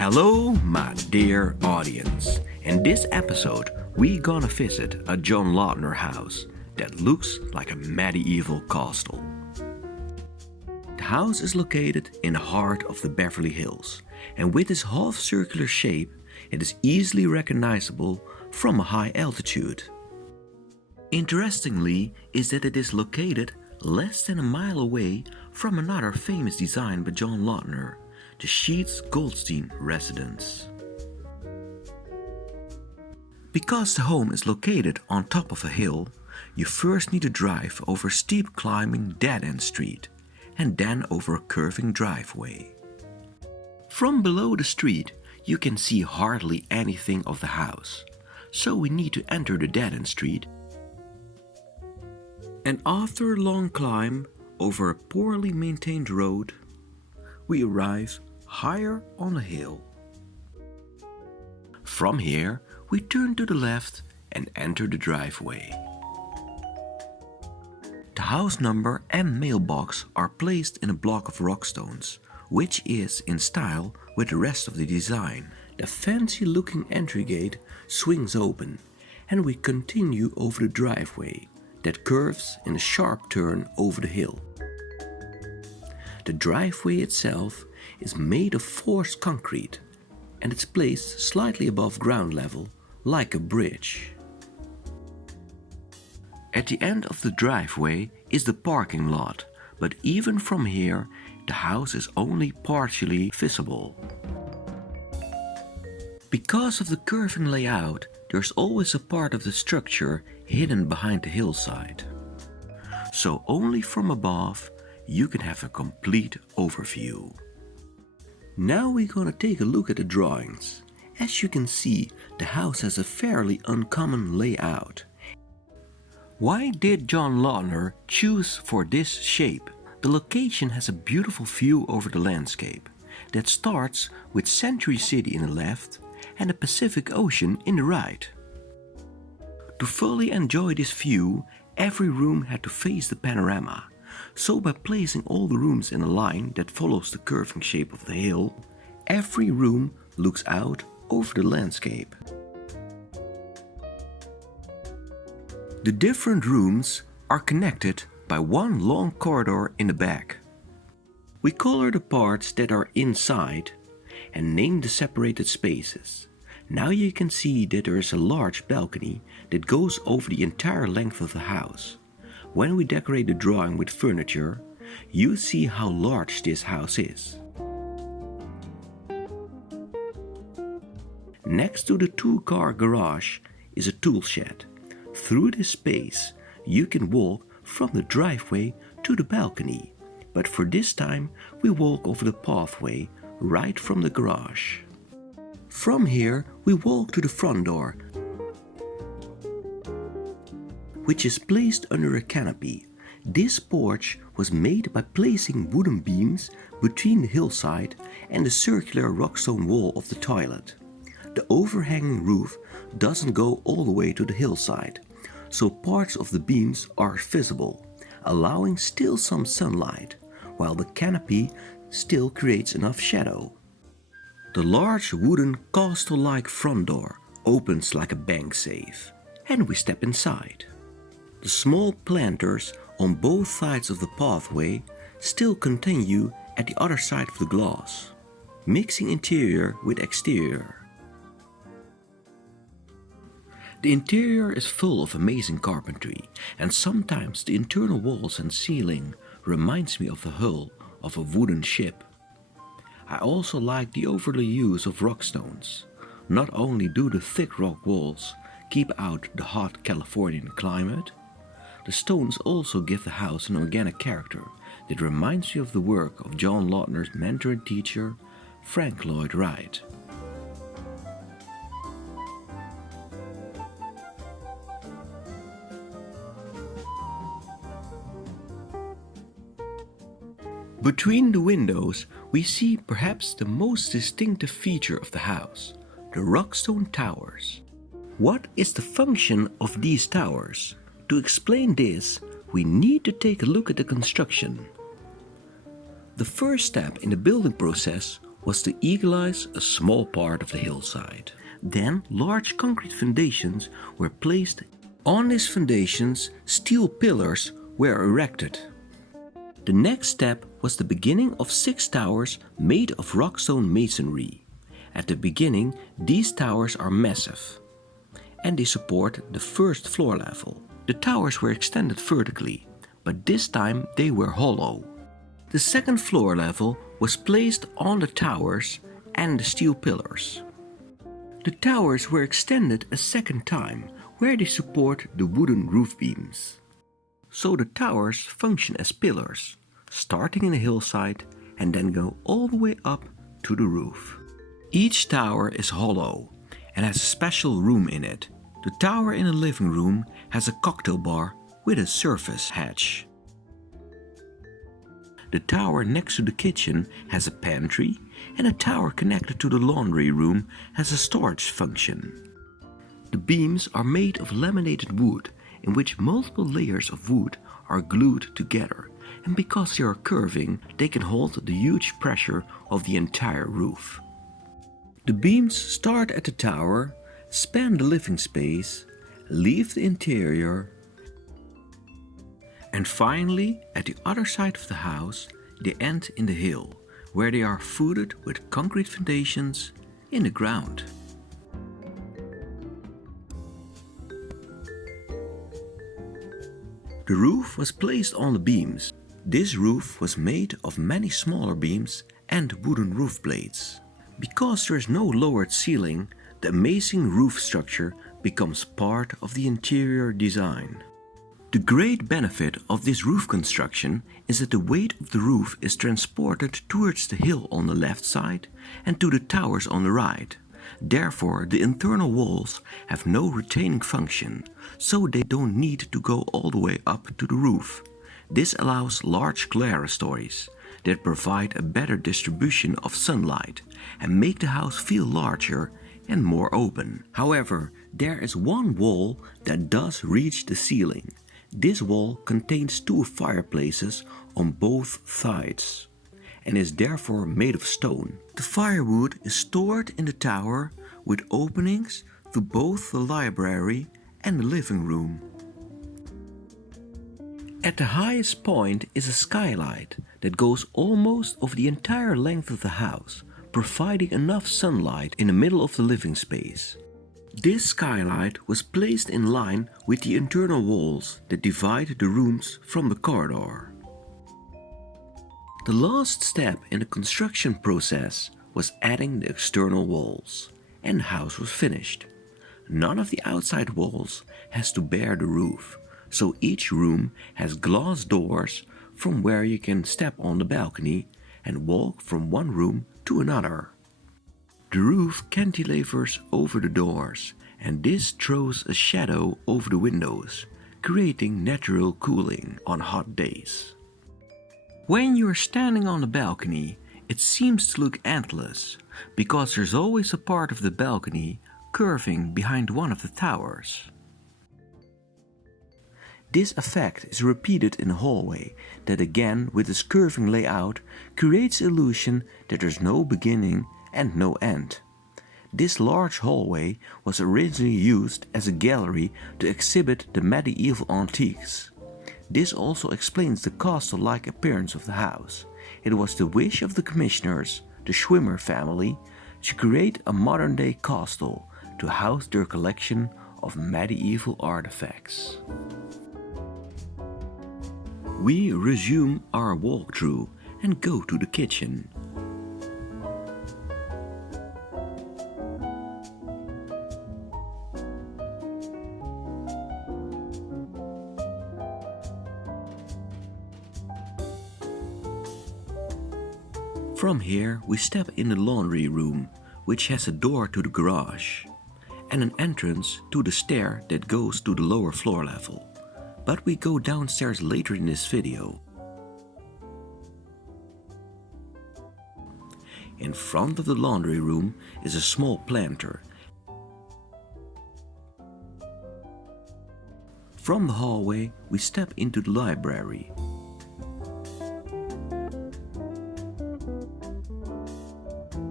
Hello, my dear audience. In this episode, we gonna visit a John Lautner house that looks like a medieval castle. The house is located in the heart of the Beverly Hills, and with its half-circular shape, it is easily recognizable from a high altitude. Interestingly is that it is located less than a mile away from another famous design by John Lautner, the Sheets Goldstein residence. Because the home is located on top of a hill, you first need to drive over a steep climbing dead-end street and then over a curving driveway. From below the street, you can see hardly anything of the house, so we need to enter the dead-end street. And after a long climb over a poorly maintained road, we arrive higher on a hill. From here, we turn to the left and enter the driveway. The house number and mailbox are placed in a block of rock stones, which is in style with the rest of the design. The fancy-looking entry gate swings open, and we continue over the driveway that curves in a sharp turn over the hill. The driveway itself is made of forced concrete, and it's placed slightly above ground level, like a bridge. At the end of the driveway is the parking lot, but even from here, the house is only partially visible. Because of the curving layout, there's always a part of the structure hidden behind the hillside. So only from above you can have a complete overview. Now we're gonna take a look at the drawings. As you can see, the house has a fairly uncommon layout. Why did John Lautner choose for this shape? The location has a beautiful view over the landscape that starts with Century City in the left and the Pacific Ocean in the right. To fully enjoy this view, every room had to face the panorama. So by placing all the rooms in a line that follows the curving shape of the hill, every room looks out over the landscape. The different rooms are connected by one long corridor in the back. We color the parts that are inside and name the separated spaces. Now you can see that there is a large balcony that goes over the entire length of the house. When we decorate the drawing with furniture, you see how large this house is. Next to the two-car garage is a tool shed. Through this space, you can walk from the driveway to the balcony, but for this time we walk over the pathway right from the garage. From here we walk to the front door, which is placed under a canopy. This porch was made by placing wooden beams between the hillside and the circular rockstone wall of the toilet. The overhanging roof doesn't go all the way to the hillside, so parts of the beams are visible, allowing still some sunlight, while the canopy still creates enough shadow. The large wooden castle-like front door opens like a bank safe, and we step inside. The small planters on both sides of the pathway still continue at the other side of the glass, mixing interior with exterior. The interior is full of amazing carpentry, and sometimes the internal walls and ceiling reminds me of the hull of a wooden ship. I also like the overly use of rock stones. Not only do the thick rock walls keep out the hot Californian climate, the stones also give the house an organic character that reminds me of the work of John Lautner's mentor and teacher, Frank Lloyd Wright. Between the windows, we see perhaps the most distinctive feature of the house, the rockstone towers. What is the function of these towers? To explain this, we need to take a look at the construction. The first step in the building process was to equalize a small part of the hillside. Then large concrete foundations were placed. On these foundations, steel pillars were erected. The next step was the beginning of 6 towers made of rockstone masonry. At the beginning, these towers are massive, and they support the first floor level. The towers were extended vertically, but this time they were hollow. The second floor level was placed on the towers and the steel pillars. The towers were extended a second time, where they support the wooden roof beams. So the towers function as pillars, starting in the hillside and then go all the way up to the roof. Each tower is hollow and has a special room in it. The tower in the living room has a cocktail bar with a surface hatch. The tower next to the kitchen has a pantry, and a tower connected to the laundry room has a storage function. The beams are made of laminated wood, in which multiple layers of wood are glued together, and because they are curving, they can hold the huge pressure of the entire roof. The beams start at the tower, span the living space, leave the interior, and finally, at the other side of the house, they end in the hill, where they are footed with concrete foundations in the ground. The roof was placed on the beams. This roof was made of many smaller beams and wooden roof blades. Because there is no lowered ceiling, the amazing roof structure becomes part of the interior design. The great benefit of this roof construction is that the weight of the roof is transported towards the hill on the left side and to the towers on the right. Therefore, the internal walls have no retaining function, so they don't need to go all the way up to the roof. This allows large clerestories that provide a better distribution of sunlight and make the house feel larger and more open. However, there is one wall that does reach the ceiling. This wall contains 2 fireplaces on both sides and is therefore made of stone. The firewood is stored in the tower with openings to both the library and the living room. At the highest point is a skylight that goes almost over the entire length of the house, providing enough sunlight in the middle of the living space. This skylight was placed in line with the internal walls that divide the rooms from the corridor. The last step in the construction process was adding the external walls, and the house was finished. None of the outside walls has to bear the roof, so each room has glass doors from where you can step on the balcony and walk from one room to another. The roof cantilevers over the doors, and this throws a shadow over the windows, creating natural cooling on hot days. When you are standing on the balcony, it seems to look endless, because there's always a part of the balcony curving behind one of the towers. This effect is repeated in the hallway that again with its curving layout creates the illusion that there's no beginning and no end. This large hallway was originally used as a gallery to exhibit the medieval antiques. This also explains the castle-like appearance of the house. It was the wish of the commissioners, the Schwimmer family, to create a modern-day castle to house their collection of medieval artifacts. We resume our walkthrough and go to the kitchen. From here we step in the laundry room, which has a door to the garage and an entrance to the stair that goes to the lower floor level. But we go downstairs later in this video. In front of the laundry room is a small planter. From the hallway we step into the library.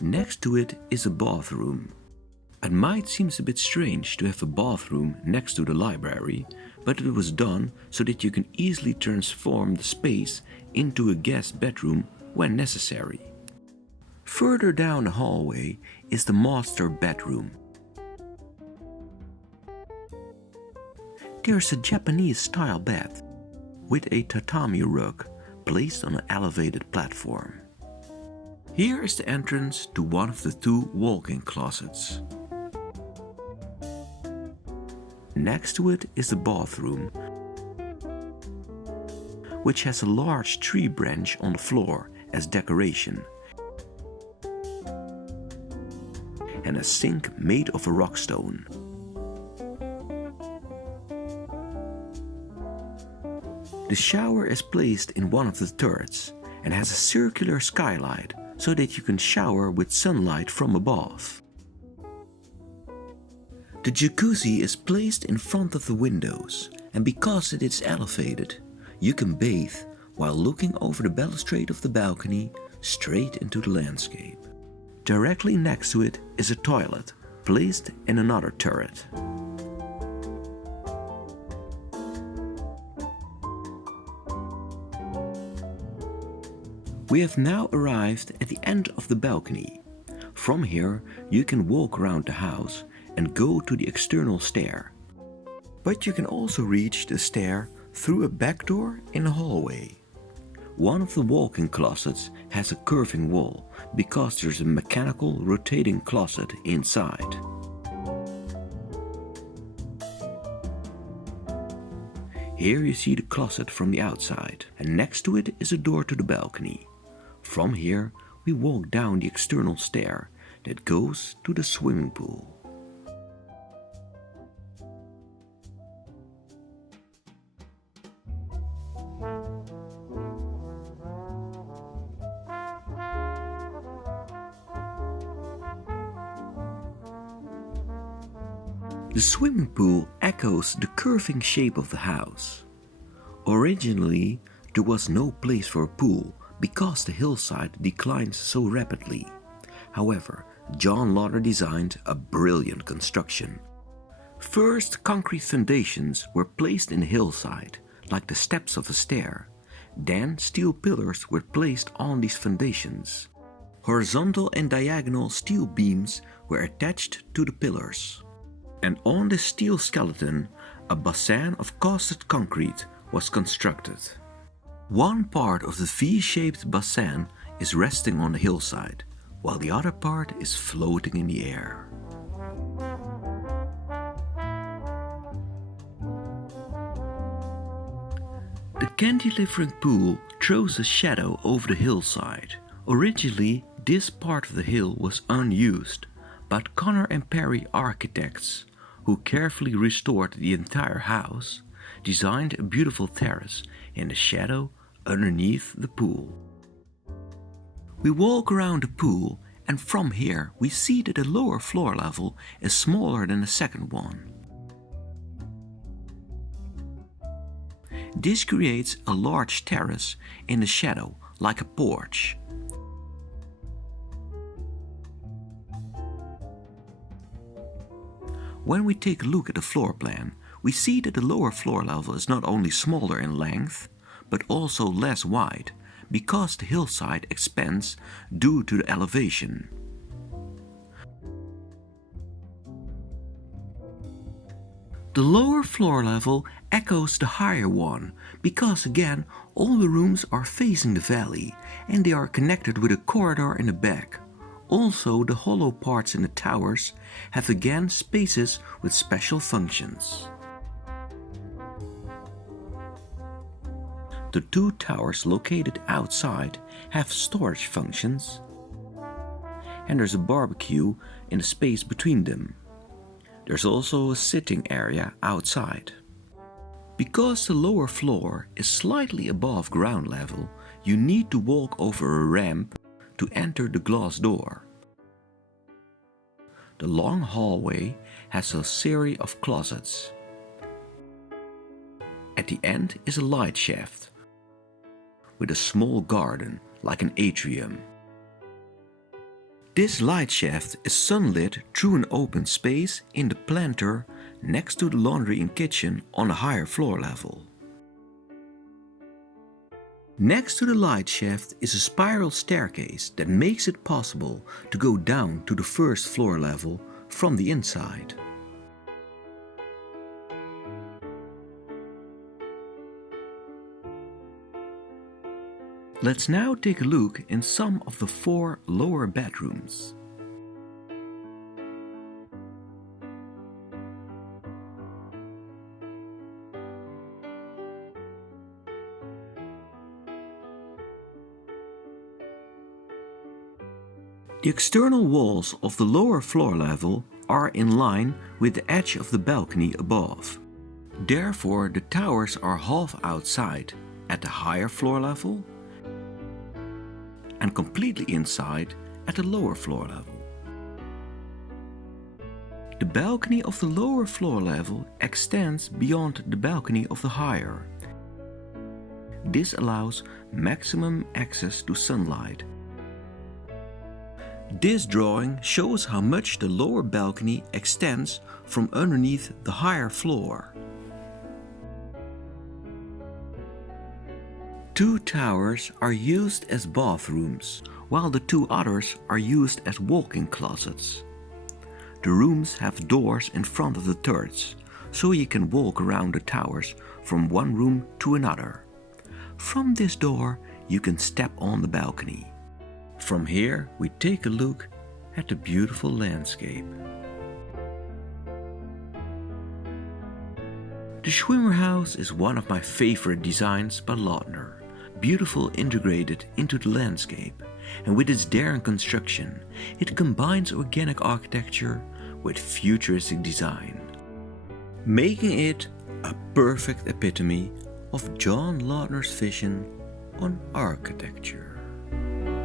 Next to it is a bathroom. It might seem a bit strange to have a bathroom next to the library, but it was done so that you can easily transform the space into a guest bedroom when necessary. Further down the hallway is the master bedroom. There's a Japanese-style bed with a tatami rug placed on an elevated platform. Here is the entrance to one of the two walk-in closets. Next to it is the bathroom, which has a large tree branch on the floor as decoration and a sink made of a rock stone. The shower is placed in one of the turrets and has a circular skylight so that you can shower with sunlight from above. The jacuzzi is placed in front of the windows, and because it is elevated, you can bathe while looking over the balustrade of the balcony straight into the landscape. Directly next to it is a toilet, placed in another turret. We have now arrived at the end of the balcony. From here, you can walk around the house and go to the external stair. But you can also reach the stair through a back door in the hallway. One of the walk-in closets has a curving wall because there's a mechanical rotating closet inside. Here you see the closet from the outside, and next to it is a door to the balcony. From here we walk down the external stair that goes to the swimming pool. The swimming pool echoes the curving shape of the house. Originally, there was no place for a pool because the hillside declines so rapidly. However, John Lautner designed a brilliant construction. First, concrete foundations were placed in the hillside, like the steps of a stair. Then, steel pillars were placed on these foundations. Horizontal and diagonal steel beams were attached to the pillars. And on this steel skeleton, a basin of caustic concrete was constructed. One part of the V-shaped basin is resting on the hillside, while the other part is floating in the air. The cantilevering pool throws a shadow over the hillside. Originally, this part of the hill was unused, but Connor and Perry architects, who carefully restored the entire house, designed a beautiful terrace in the shadow underneath the pool. We walk around the pool, and from here we see that the lower floor level is smaller than the second one. This creates a large terrace in the shadow, like a porch. When we take a look at the floor plan, we see that the lower floor level is not only smaller in length, but also less wide, because the hillside expands due to the elevation. The lower floor level echoes the higher one, because again all the rooms are facing the valley and they are connected with a corridor in the back. Also, the hollow parts in the towers have again spaces with special functions. The two towers located outside have storage functions, and there's a barbecue in the space between them. There's also a sitting area outside. Because the lower floor is slightly above ground level, you need to walk over a ramp to enter the glass door. The long hallway has a series of closets. At the end is a light shaft with a small garden like an atrium. This light shaft is sunlit through an open space in the planter next to the laundry and kitchen on a higher floor level. Next to the light shaft is a spiral staircase that makes it possible to go down to the first floor level from the inside. Let's now take a look in some of the 4 lower bedrooms. The external walls of the lower floor level are in line with the edge of the balcony above. Therefore, the towers are half outside at the higher floor level and completely inside at the lower floor level. The balcony of the lower floor level extends beyond the balcony of the higher. This allows maximum access to sunlight. This drawing shows how much the lower balcony extends from underneath the higher floor. 2 towers are used as bathrooms, while the 2 others are used as walk-in closets. The rooms have doors in front of the turrets, so you can walk around the towers from one room to another. From this door, you can step on the balcony. From here, we take a look at the beautiful landscape. The Schwimmer House is one of my favorite designs by Lautner. Beautiful integrated into the landscape, and with its daring construction, it combines organic architecture with futuristic design, making it a perfect epitome of John Lautner's vision on architecture.